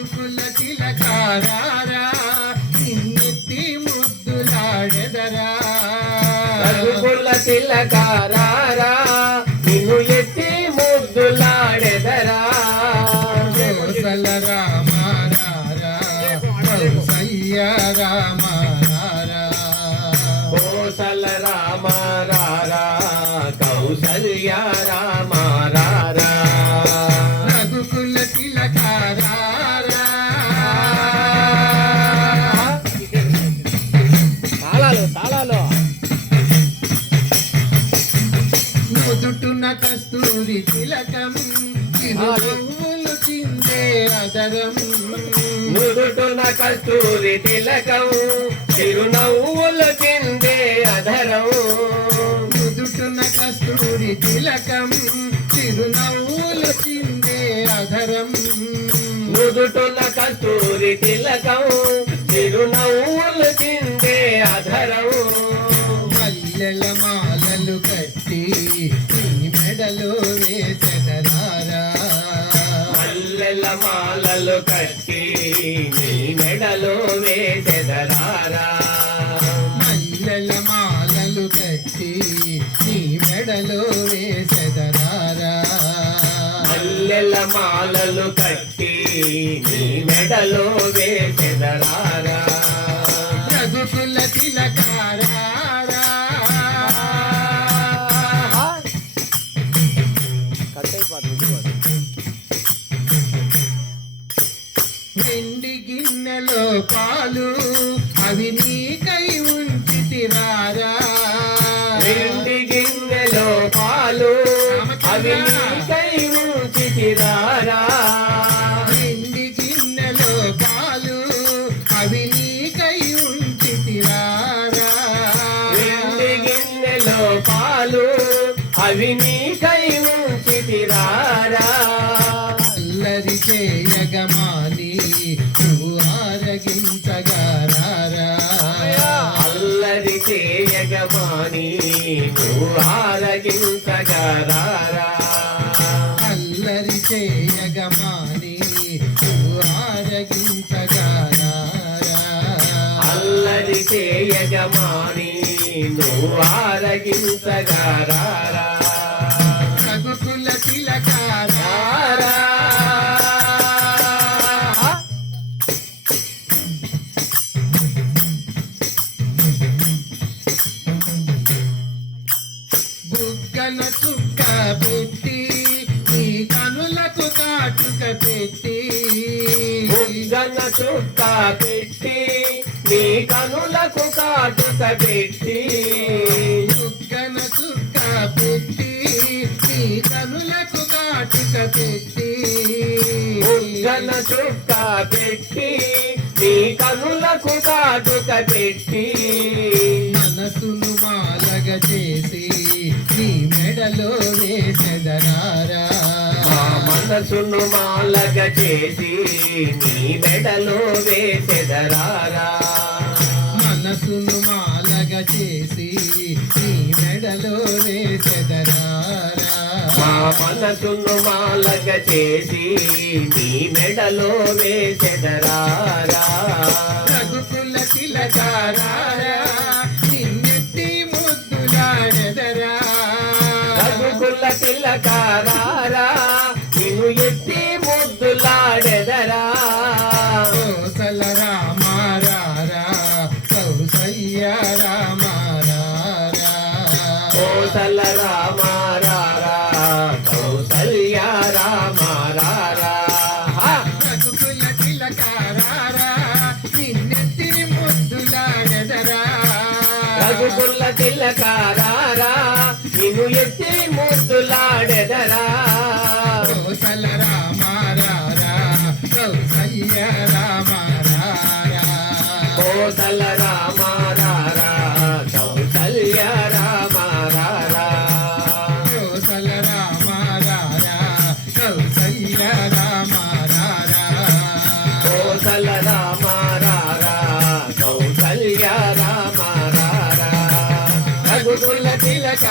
రఘుకుల తిలకారారా నిన్నెత్తి ముద్దులాడెదరా రఘుకుల తిలకారారా నిన్ను ఎత్తి ముద్దులాడెదరా కోసల రామారారా కౌసల్య రామారారా కోసల రామారారా కౌసల్య రామారారా రఘుకుల తిలకారారా తాళాలు నుదుటున కస్తూరి తిలకం చిరునవ్వులు చిందే అదరం నుదుటున కస్తూరి తిలకం చిరునవ్వులు చిందే అధరం నుదుటున కస్తూరి తిలకం చిరునవ్వులు చిందే అధరం నుదుటున కస్తూరి తిలకం చిరునవ్వులు చిందే అధరం మల్లెల మాలలు కట్టి నీ మెడలో వేసెదరారా మల్లెల మాలలు కట్టి నీ మెడలో వేసెదరారా మల్లెల మాలలు కట్టి నీ మెడలో వేసెదరారా మల్లెల మాలలు కట్టి నీ మెడలో వేసెదరారా రఘుకుల తిలకారారా వెండి గిన్నెలో పాలు అవి నీకై ఉంచితిరారా వెండి గిన్నెలో పాలు అవి నీకై ఉంచితిరారా వెండి గిన్నెలో పాలు అవి నీకై ఉంచితిరారా వెండి గిన్నెలో పాలు అవి నీకై ఉంచితిరారా అల్లరి చేయగమాని నువ్వు ఆరగించగారారా అల్లరి చేయగమాని నువ్వు ఆరగించగరారా అల్లరి చేయగమాని నువ్వు ఆరగించగారారా అల్లరి చేయగమాని నువ్వు ఆరగించగరారా రఘుకుల తిలకారా బుగ్గన చుక్క పెట్టి నీ కనులకు కాటుక పెట్టి బుగ్గన చుక్క పెట్టి నీ కనులకు కాటుక పెట్టి బుగ్గన చుక్క పెట్టి నీ కనులకు కాటుక పెట్టి బుగ్గన చుక్క పెట్టి నీ కనులకు కాటుక పెట్టి మనసును మాలగ చేసి నీ మెడలో వేసెదరారా మా మనసును మాలగ చేసి నీ మెడలో వేసెదరారా మనసును మాలగ చేసి నీ మెడలో వేసెదరారా మా మనసును మాలగ చేసి నీ మెడలో వేసెదరారా రఘుకుల తిలకారారా నిన్నెత్తి ముద్దులాడెదరా రఘుకుల తిలకారారా నిన్ను ఎత్తి ముద్దులాడెదరా కోసల రామారారా కౌసల్య రామారారా కోసల రామారారా కౌసల్య రామారారా రఘుకుల తిలకారారా నిన్నెత్తి ముద్దులాడెదరా రఘుకుల తిలకారారా నిన్ను ఎత్తి ముద్దులాడెదరా కోసల రామారారా కౌసల్య రామారారా కోసల రామారారా కౌసల్య రామారారా కోసల రామారారా కౌసల్య రామారారా కోసల రామారారా కౌసల్య రామారారా రఘుకుల తిలక